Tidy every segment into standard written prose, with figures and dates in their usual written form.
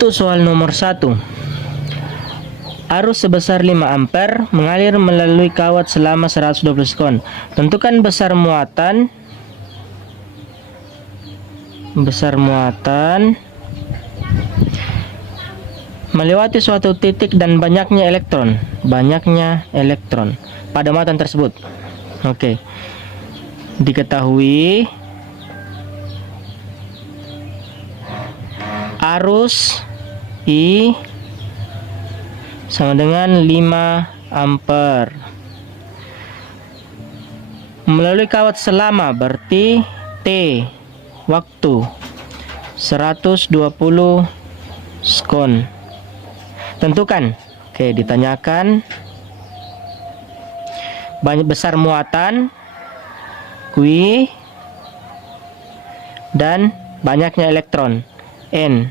Untuk soal nomor 1. Arus sebesar 5 ampere mengalir melalui kawat selama 120 sekon. Tentukan besar muatan melewati suatu titik dan banyaknya elektron pada muatan tersebut. Oke. Diketahui arus I sama dengan 5 ampere melalui kawat selama, berarti T waktu 120 sekon. Tentukan. Oke, ditanyakan besar muatan Q dan banyaknya elektron N.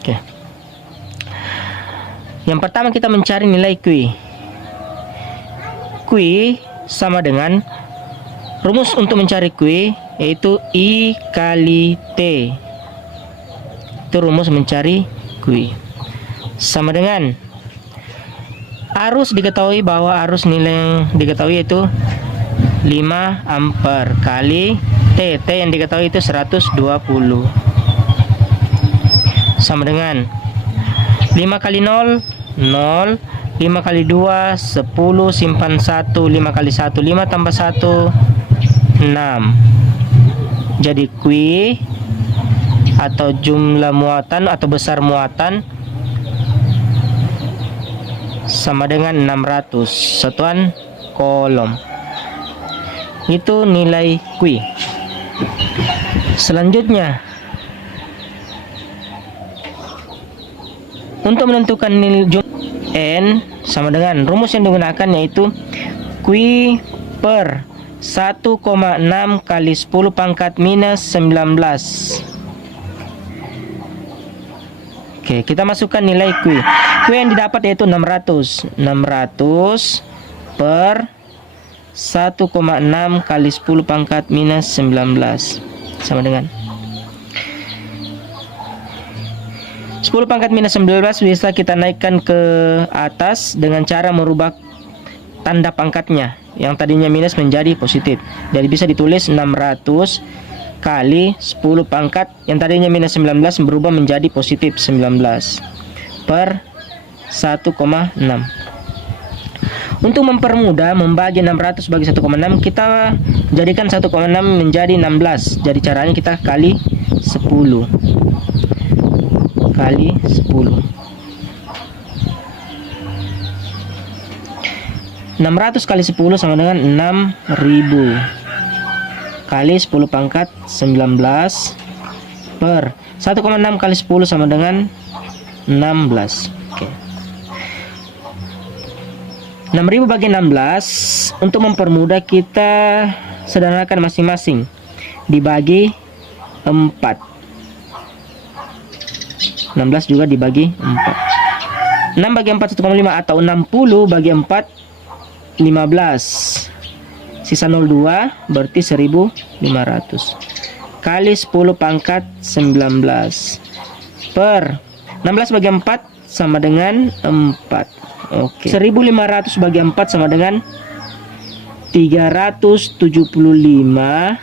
Oke. Yang pertama kita mencari nilai Q. Q sama dengan, rumus untuk mencari Q yaitu I kali T. Itu rumus mencari Q. Sama dengan arus, diketahui bahwa arus nilai yang diketahui itu 5 ampere kali T. T yang diketahui itu 120. Sama dengan 5 kali 0, 0, 5 kali 2, 10, simpan 1, 5 kali 1, 5 tambah 1, 6. Jadi Q atau jumlah muatan atau besar muatan sama dengan 600 satuan kolom. Itu nilai Q. Selanjutnya, untuk menentukan nilai N sama dengan, rumus yang digunakan yaitu Q per 1,6 kali 10 pangkat minus 19. Oke, kita masukkan nilai Q. Q yang didapat yaitu 600. 600 per 1,6 kali 10 pangkat minus 19 sama dengan 10 pangkat minus 19 bisa kita naikkan ke atas dengan cara merubah tanda pangkatnya. Yang tadinya minus menjadi positif. Jadi bisa ditulis 600 kali 10 pangkat yang tadinya minus 19 berubah menjadi positif 19 per 1,6. Untuk mempermudah membagi 600 bagi 1,6, kita jadikan 1,6 menjadi 16. Jadi caranya kita kali 10. Kali 10. 600 kali 10 sama dengan 6000 kali 10 pangkat 19 per 1,6 kali 10 sama dengan 16. Oke. 6000 bagi 16, untuk mempermudah kita sederhanakan masing-masing, dibagi 4. 16 juga dibagi 4. 6 bagi 4 1,5 atau 60 bagi 4 15. Sisa 02 berarti 1500 kali 10 pangkat 19 per 16 bagi 4 sama dengan 4. Oke. 1500 bagi 4 sama dengan 375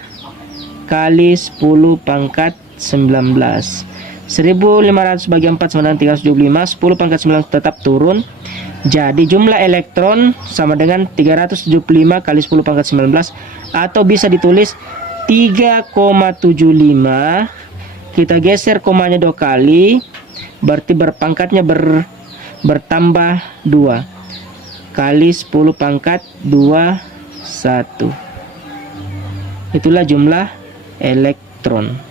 kali 10 pangkat 19. 1500 bagi 4 sama dengan 375, 10 pangkat 19 tetap turun. Jadi jumlah elektron sama dengan 375 kali 10 pangkat 19, atau bisa ditulis 3,75. Kita geser komanya 2 kali, berarti berpangkatnya bertambah 2 kali 10 pangkat 21. Itulah jumlah elektron.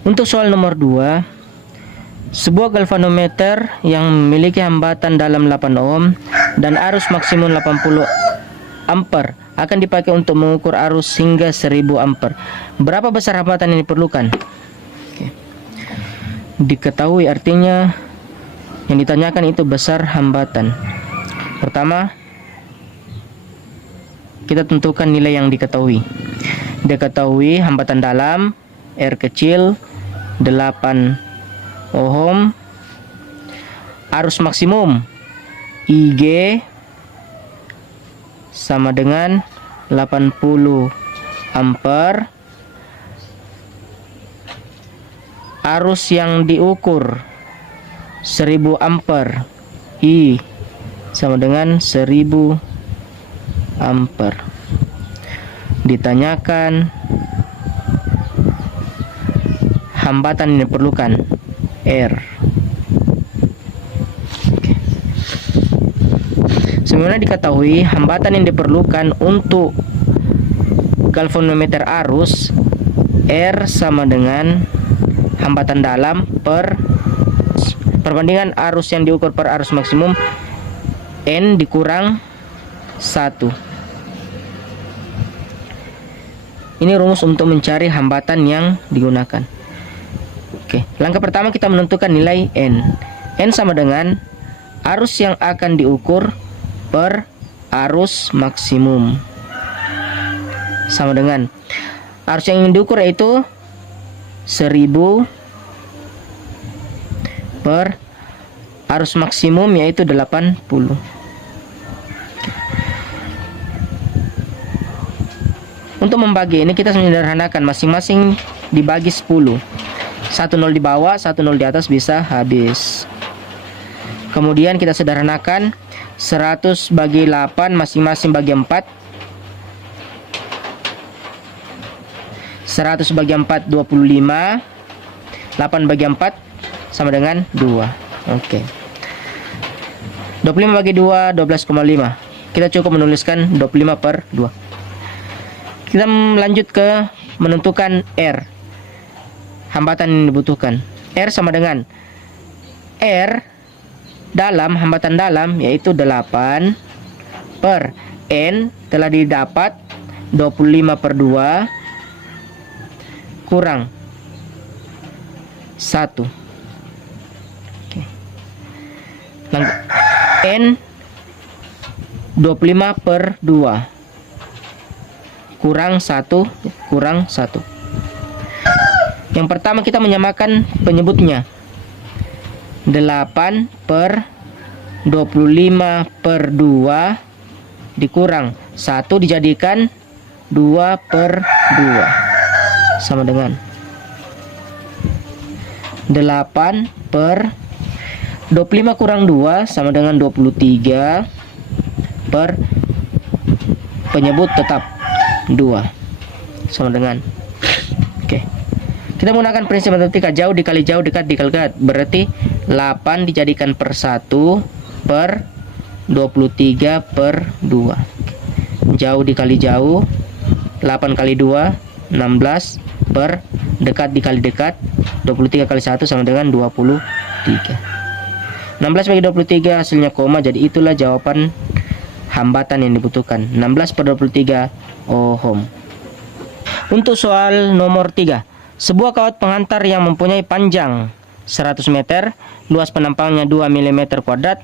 Untuk soal nomor 2, sebuah galvanometer yang memiliki hambatan dalam 8 ohm dan arus maksimum 80 ampere akan dipakai untuk mengukur arus hingga 1000 ampere. Berapa besar hambatan yang diperlukan? Oke. Diketahui, artinya yang ditanyakan itu besar hambatan. Pertama, kita tentukan nilai yang diketahui. Diketahui hambatan dalam R kecil 8 ohm. Arus maksimum IG sama dengan 80 ampere. Arus yang diukur 1000 ampere, I sama dengan 1000 ampere. Ditanyakan hambatan yang diperlukan, R. Sebagaimana diketahui, hambatan yang diperlukan untuk galvanometer arus, R sama dengan hambatan dalam per perbandingan arus yang diukur per arus maksimum, N dikurang 1. Ini rumus untuk mencari hambatan yang digunakan. Oke, langkah pertama kita menentukan nilai N. N sama dengan arus yang akan diukur per arus maksimum, sama dengan arus yang ingin diukur yaitu 1000 per arus maksimum yaitu 80. Untuk membagi ini kita sederhanakan, masing-masing dibagi 10. 1 0 di bawah, 1 0 di atas bisa habis. Kemudian kita sederhanakan, 100 bagi 8 masing-masing bagi 4. 100 bagi 4 25. 8 bagi 4 sama dengan 2. Oke. 25 bagi 2 12,5. Kita cukup menuliskan 25 per 2. Kita lanjut ke menentukan R. Hambatan yang dibutuhkan. R sama dengan R dalam, hambatan dalam yaitu 8 per N telah didapat 25 per 2 kurang 1. Oke. N 25 per 2 kurang 1 kurang 1. Yang pertama kita menyamakan penyebutnya. 8 per 25 per 2 dikurang 1 dijadikan 2 per 2 sama dengan 8 per 25 kurang 2 sama dengan 23 per penyebut tetap 2 sama dengan. Oke. Kita menggunakan prinsip matematika jauh dikali jauh, dekat dikali dekat. Berarti 8 dijadikan per 1 per 23 per 2. Jauh dikali jauh, 8 kali 2 16 per dekat dikali dekat, 23 kali 1 sama dengan 23. 16 bagi 23 hasilnya koma, jadi itulah jawaban hambatan yang dibutuhkan, 16 per 23 ohm. Untuk soal nomor 3, sebuah kawat pengantar yang mempunyai panjang 100 meter, luas penampangnya 2 mm kuadrat,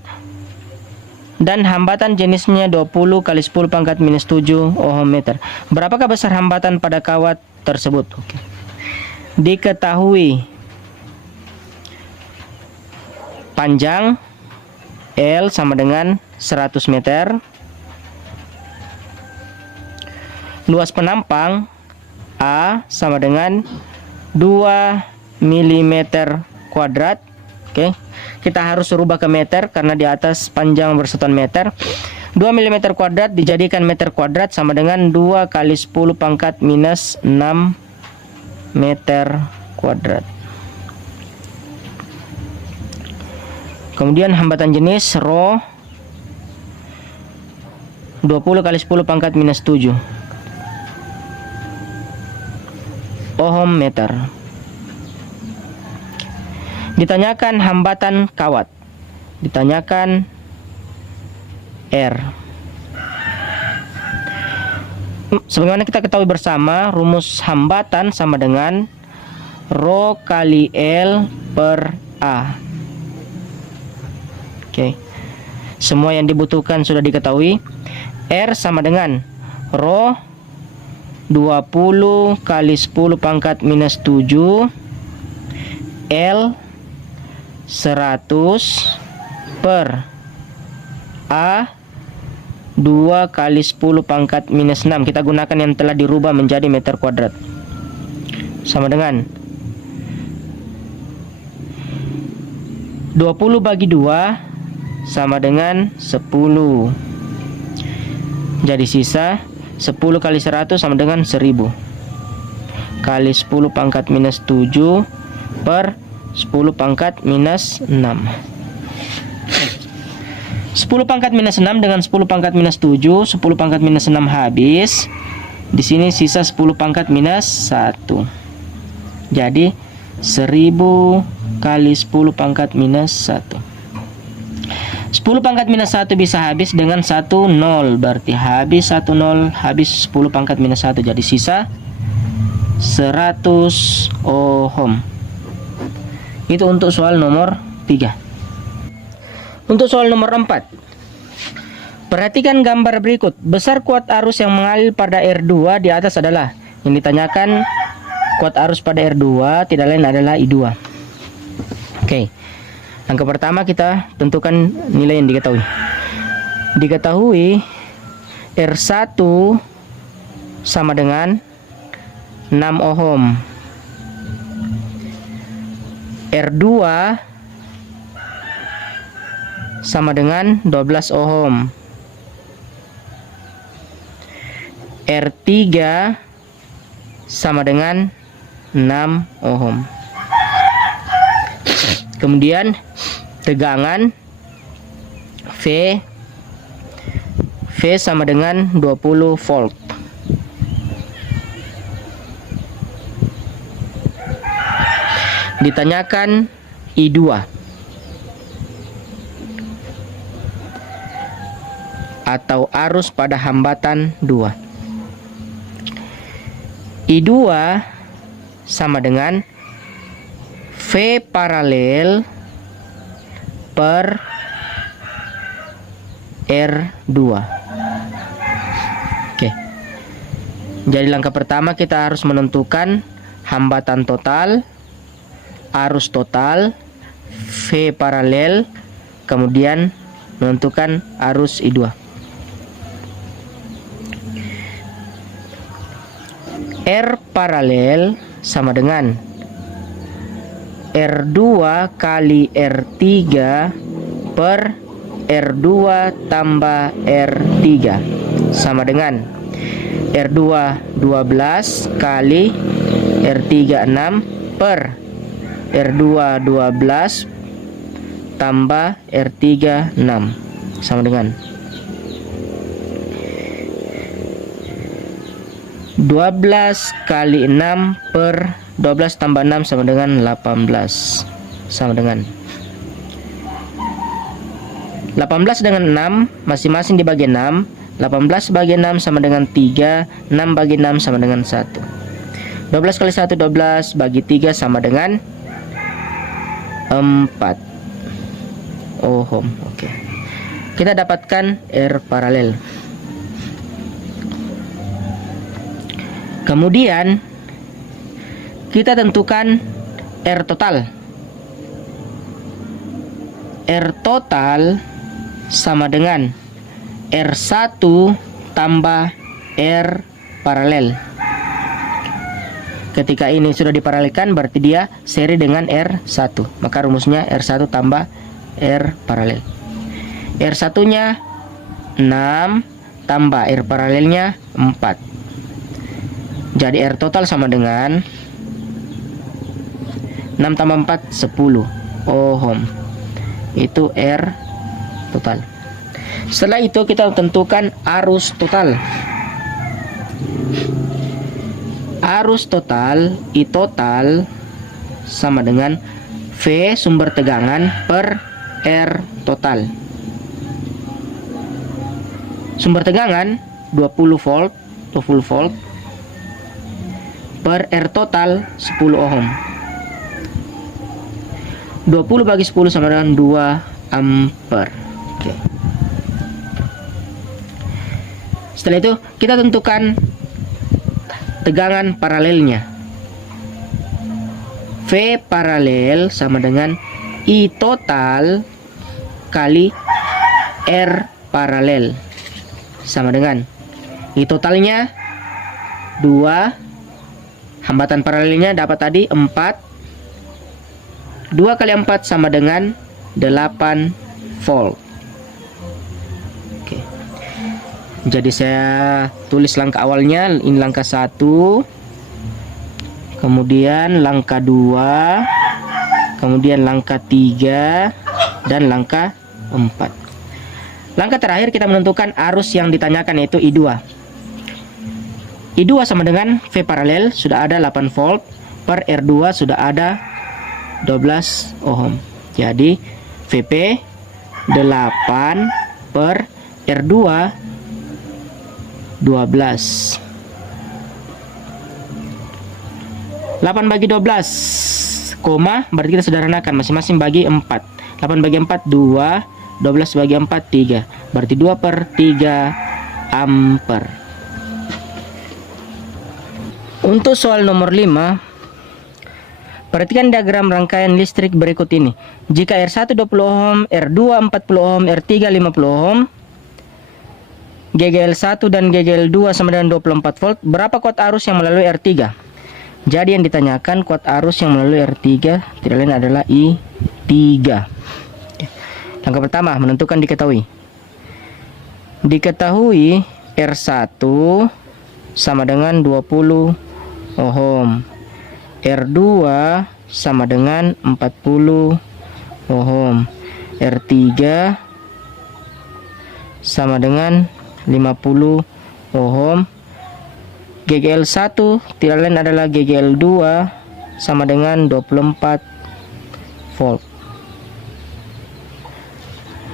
dan hambatan jenisnya 20 kali 10 pangkat minus 7 ohm meter. Berapakah besar hambatan pada kawat tersebut? Oke. Diketahui panjang L sama dengan 100 meter, luas penampang A sama dengan 2 mm kuadrat. Oke. Kita harus rubah ke meter karena di atas panjang bersatuan meter. 2 mm kuadrat dijadikan meter kuadrat sama dengan 2 kali 10 pangkat minus 6 meter kuadrat. Kemudian hambatan jenis rho 20 kali 10 pangkat minus 7 ohm meter. Ditanyakan hambatan kawat, ditanyakan R. Sebagaimana kita ketahui bersama, rumus hambatan sama dengan rho kali L per A. Oke. Semua yang dibutuhkan sudah diketahui. R sama dengan rho 20 kali 10 pangkat minus 7 L 100 per A 2 kali 10 pangkat minus 6. Kita gunakan yang telah dirubah menjadi meter kuadrat. Sama dengan 20 bagi 2 sama dengan 10. Jadi sisa 10 kali 100 sama dengan 1000. Kali 10 pangkat minus 7 per 10 pangkat minus 6. 10 pangkat minus 6 dengan 10 pangkat minus 7, 10 pangkat minus 6 habis. Di sini sisa 10 pangkat minus 1. Jadi 1000 kali 10 pangkat minus 1. 10 pangkat minus 1 bisa habis dengan 1 0. Berarti habis 1 0, habis 10 pangkat minus 1. Jadi sisa 100 ohm. Itu untuk soal nomor 3. Untuk soal nomor 4, perhatikan gambar berikut. Besar kuat arus yang mengalir pada R2 di atas adalah, yang ditanyakan kuat arus pada R2 tidak lain adalah I2. Oke. Langkah pertama kita tentukan nilai yang diketahui. Diketahui R1 sama dengan 6 ohm. R2 sama dengan 12 ohm. R3 sama dengan 6 ohm. Kemudian tegangan V sama dengan 20 volt. Ditanyakan I2 atau arus pada hambatan 2. I2 sama dengan V paralel per R2. Oke. Jadi langkah pertama kita harus menentukan hambatan total, arus total, V paralel, kemudian menentukan arus I2. R paralel sama dengan R2 kali R3 per R2 tambah R3 sama dengan R2 12 kali R3 6 per R2 12 tambah R3 6 sama dengan 12 kali 6 per 12 tambah 6 sama dengan 18. Sama dengan 18 dengan 6 masing-masing dibagi 6. 18 bagi 6 sama dengan 3. 6 bagi 6 sama dengan 1. 12 kali 1 12 bagi 3 sama dengan 4 ohm. Oke. Kita dapatkan R paralel. Kemudian kita tentukan R total. R total sama dengan R1 tambah R paralel. Ketika ini sudah diparalelkan berarti dia seri dengan R1. Maka rumusnya R1 tambah R paralel. R1 nya 6 tambah R paralelnya 4. Jadi R total sama dengan 6 tambah 4 10 ohm. Itu R total. Setelah itu kita tentukan arus total. Arus total I total sama dengan V sumber tegangan per R total. Sumber tegangan 20 volt per R total 10 ohm. 20 bagi 10 sama dengan 2 ampere. Oke. Setelah itu kita tentukan tegangan paralelnya. V paralel sama dengan I total kali R paralel sama dengan I totalnya 2, hambatan paralelnya dapat tadi 4, 2 kali 4 sama dengan 8 volt. Oke. Jadi saya tulis langkah awalnya, ini langkah 1, kemudian langkah 2, kemudian langkah 3, dan langkah 4. Langkah terakhir kita menentukan arus yang ditanyakan, yaitu I2. I2 sama dengan V paralel sudah ada 8 volt per R2 sudah ada 12 ohm. Jadi VP 8 per R2 12. 8 bagi 12, koma, berarti kita sederhanakan masing-masing bagi 4. 8 bagi 4 2, 12 bagi 4 3, berarti 2 per 3 ampere. Untuk soal nomor 5, perhatikan diagram rangkaian listrik berikut ini. Jika R1 20 ohm, R2 40 ohm, R3 50 ohm, GGL1 dan GGL2 sama dengan 24 volt, berapa kuat arus yang melalui R3? Jadi yang ditanyakan kuat arus yang melalui R3 tidak lain adalah I3. Langkah pertama, menentukan diketahui. Diketahui R1 sama dengan 20 ohm, R2 sama dengan 40 ohm, R3 sama dengan 50 ohm, GGL1 tidak lain adalah GGL2 sama dengan 24 volt.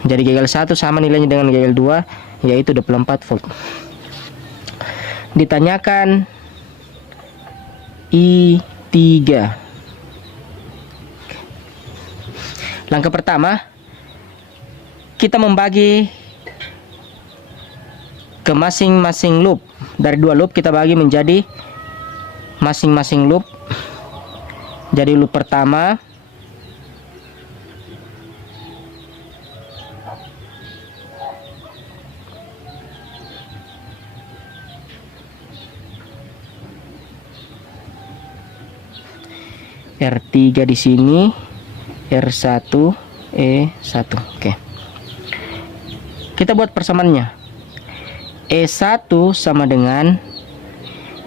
Jadi GGL1 sama nilainya dengan GGL2, yaitu 24 volt. Ditanyakan I3. Langkah pertama, kita membagi ke masing-masing loop. Dari 2 loop kita bagi menjadi masing-masing loop. Jadi loop pertama R3 di sini, R1 E1. Oke. Kita buat persamaannya. E1 sama dengan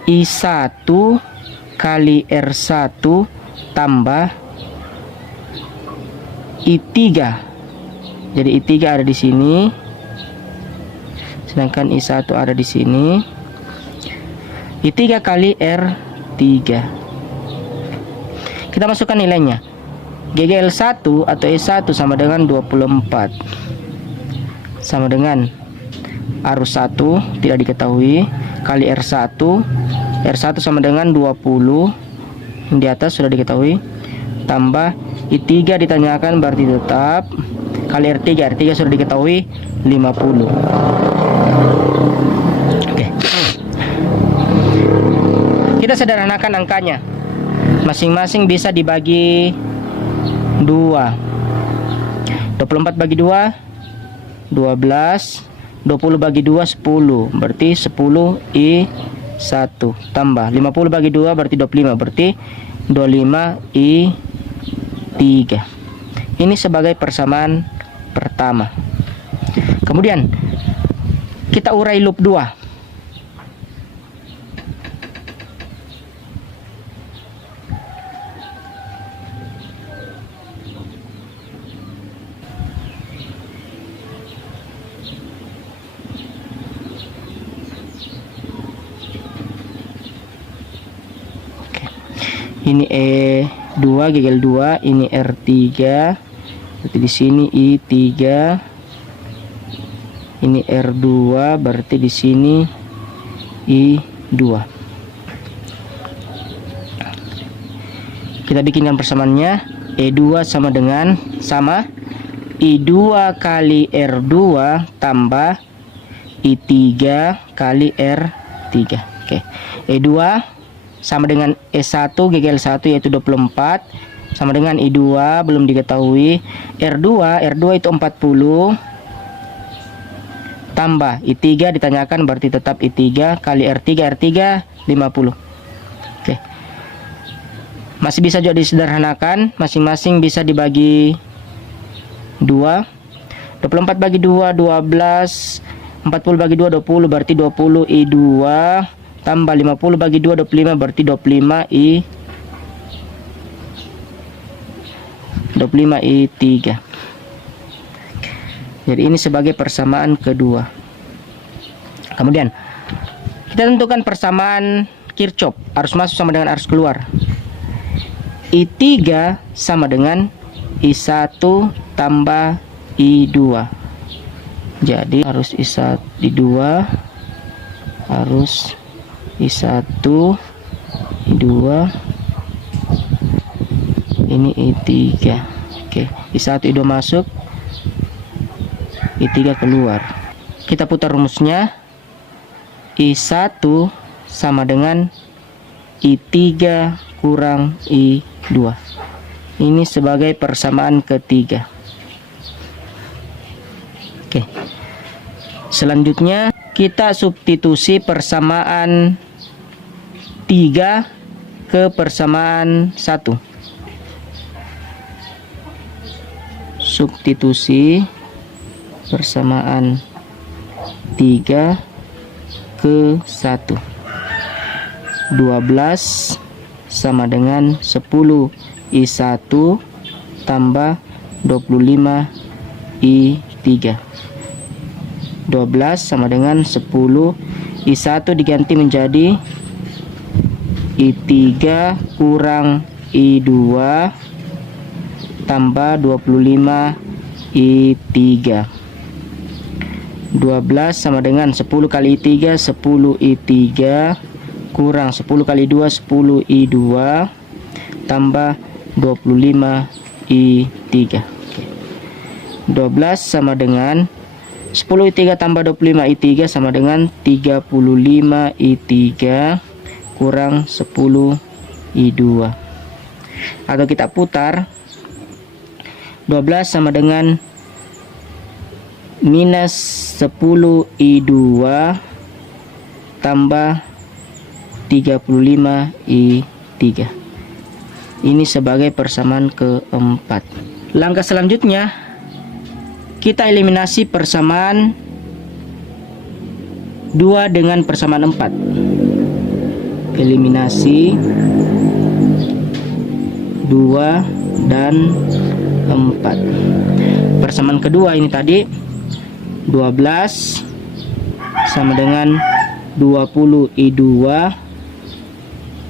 I1 kali R1 tambah I3. Jadi I3 ada di sini, sedangkan I1 ada di sini. I3 kali R3. Kita masukkan nilainya. GGL1 atau E1 sama dengan 24. Sama dengan arus 1 tidak diketahui kali R1. R1 sama dengan 20, yang di atas sudah diketahui, tambah I3 ditanyakan berarti tetap kali R3. R3 sudah diketahui 50. Oke. Kita sederhanakan angkanya. Masing-masing bisa dibagi 2. 24 bagi 2 12, 20 bagi 2 10, berarti 10 I1 tambah 50 bagi 2 berarti 25, berarti 25 I3. Ini sebagai persamaan pertama. Kemudian kita urai loop 2. Ini E2 GGL2, ini R3. Berarti di sini I3. Ini R2, berarti di sini I2. Kita bikinkan persamaannya. E2 sama dengan I2 kali R2 tambah I3 kali R3. Oke. E2 sama dengan E1 GGL 1 yaitu 24 sama dengan I2 belum diketahui. R2 itu 40 tambah I3 ditanyakan, berarti tetap I3 kali R3 50. Oke. Masih bisa juga disederhanakan, masing-masing bisa dibagi 2. 24 bagi 2 12, 40 bagi 2 20, berarti 20 I2 tambah 50 bagi 2 25, berarti 25 I3. Jadi ini sebagai persamaan kedua. Kemudian kita tentukan persamaan Kirchhoff, arus masuk sama dengan arus keluar. I3 sama dengan I1 tambah I2. Jadi arus I2 arus I1 I2 ini I3. Oke, I1 I2 masuk, I3 keluar. Kita putar rumusnya. I1 sama dengan I3 kurang I2. Ini sebagai persamaan ketiga. Oke. Selanjutnya kita substitusi persamaan 3 ke persamaan 1. Substitusi persamaan 3 ke 1. 12 sama dengan 10 I1 tambah 25 I3. 12 sama dengan 10 I1 diganti menjadi I3 kurang I2 tambah 25 I3. 12 sama dengan 10 kali I3 10 I3 kurang 10 kali 2 10 I2 tambah 25 I3. 12 sama dengan 10 I3 tambah 25 I3 sama dengan 35 I3 kurang 10 I2. Atau kita putar, 12 sama dengan minus 10 I2 tambah 35 I3. Ini sebagai persamaan keempat. Langkah selanjutnya kita eliminasi persamaan 2 dengan persamaan 4. Eliminasi 2 dan 4. Persamaan kedua ini tadi 12 sama dengan 20 I2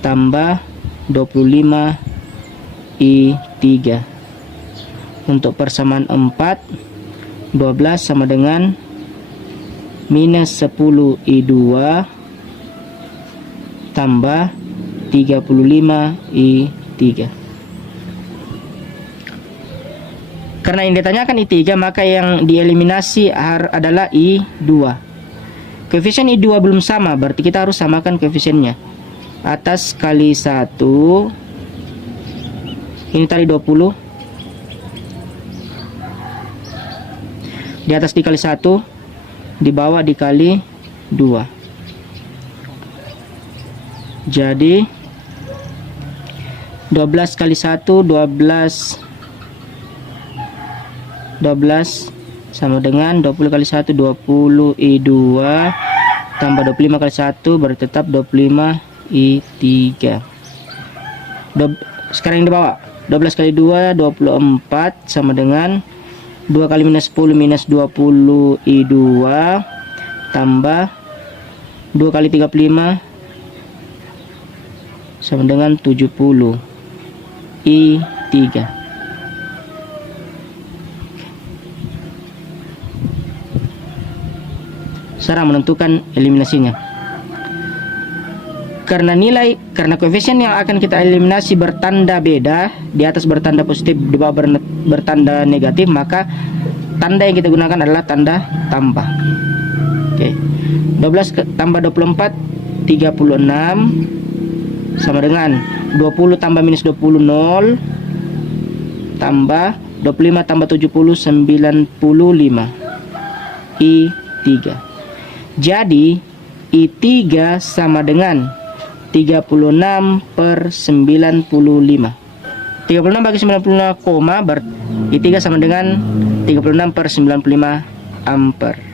tambah 25 I3. Untuk persamaan 4, 12 sama dengan minus 10 I2 tambah 35 I3. Karena yang ditanyakan I3, maka yang dieliminasi adalah I2. Koefisien I2 belum sama, berarti kita harus samakan koefisiennya. Atas kali 1, ini tadi 20, di atas dikali 1, di bawah dikali 2. Jadi 12 kali 1 12 sama dengan 20 kali 1 20 I2 tambah 25 kali 1 berarti tetap 25 I3. Sekarang yang di bawah, 12 kali 2 24 sama dengan 2 kali minus 10 minus 20 I2 tambah 2 kali 35 sama dengan 70 I3. Cara menentukan eliminasinya. Karena koefisien yang akan kita eliminasi bertanda beda, di atas bertanda positif, di bawah bertanda negatif, maka tanda yang kita gunakan adalah tanda tambah. Oke. 12 tambah 24 36 sama dengan 20 tambah minus 20 0 tambah 25 tambah 70 95 I3. Jadi I3 sama dengan 36 per 95. 36 bagi 95 koma berarti I3 sama dengan 36 per 95 ampere.